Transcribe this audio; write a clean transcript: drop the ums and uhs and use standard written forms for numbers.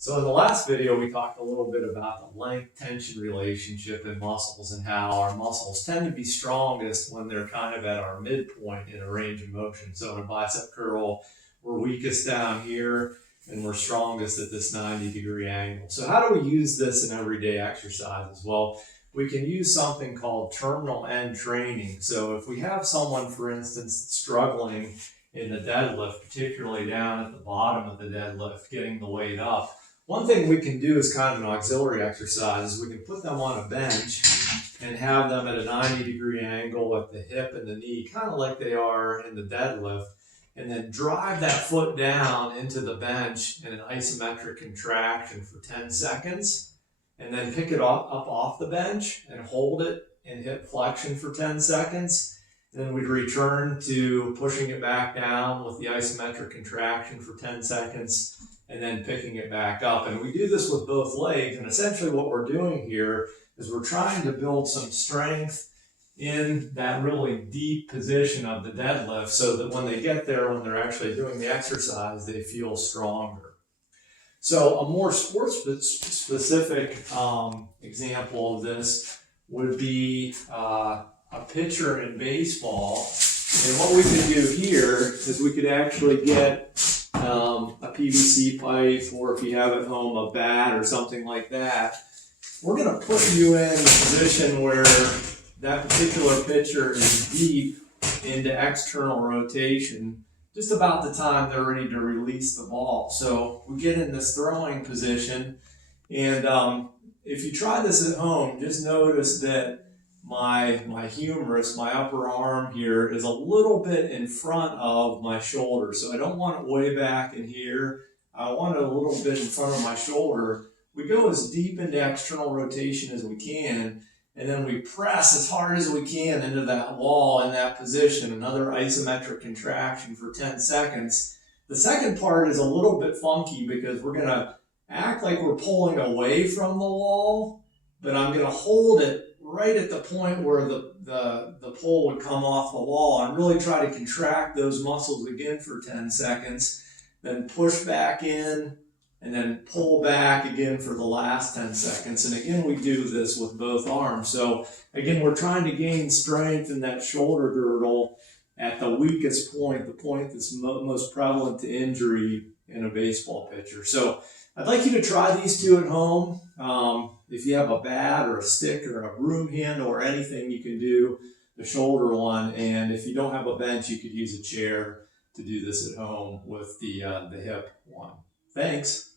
So in the last video, we talked a little bit about the length-tension relationship in muscles and how our muscles tend to be strongest when they're kind of at our midpoint in a range of motion. So in a bicep curl, we're weakest down here and we're strongest at this 90-degree angle. So how do we use this in everyday exercises? Well, we can use something called terminal end training. So if we have someone, for instance, struggling in the deadlift, particularly down at the bottom of the deadlift, getting the weight up, one thing we can do is kind of an auxiliary exercise is we can put them on a bench and have them at a 90-degree angle at the hip and the knee, kind of like they are in the deadlift, and then drive that foot down into the bench in an isometric contraction for 10 seconds, and then pick it up off the bench and hold it in hip flexion for 10 seconds. Then we'd return to pushing it back down with the isometric contraction for 10 seconds, and then picking it back up. And we do this with both legs, and essentially what we're doing here is we're trying to build some strength in that really deep position of the deadlift so that when they get there, when they're actually doing the exercise, they feel stronger. So a more sports-specific example of this would be a pitcher in baseball. And what we could do here is we could actually get a PVC pipe, or if you have at home a bat or something like that. We're going to put you in a position where that particular pitcher is deep into external rotation just about the time they're ready to release the ball. So we get in this throwing position, and if you try this at home, just notice that my humerus, my upper arm here, is a little bit in front of my shoulder. So I don't want it way back in here. I want it a little bit in front of my shoulder. We go as deep into external rotation as we can, and then we press as hard as we can into that wall in that position. Another isometric contraction for 10 seconds. The second part is a little bit funky because we're going to act like we're pulling away from the wall, but I'm going to hold it right at the point where the pull would come off the wall, and really try to contract those muscles again for 10 seconds, then push back in, and then pull back again for the last 10 seconds. And again, we do this with both arms. So again, we're trying to gain strength in that shoulder girdle at the weakest point, the point that's most prevalent to injury in a baseball pitcher. So I'd like you to try these two at home. If you have a bat or a stick or a broom handle or anything, you can do the shoulder one. And if you don't have a bench, you could use a chair to do this at home with the hip one. Thanks.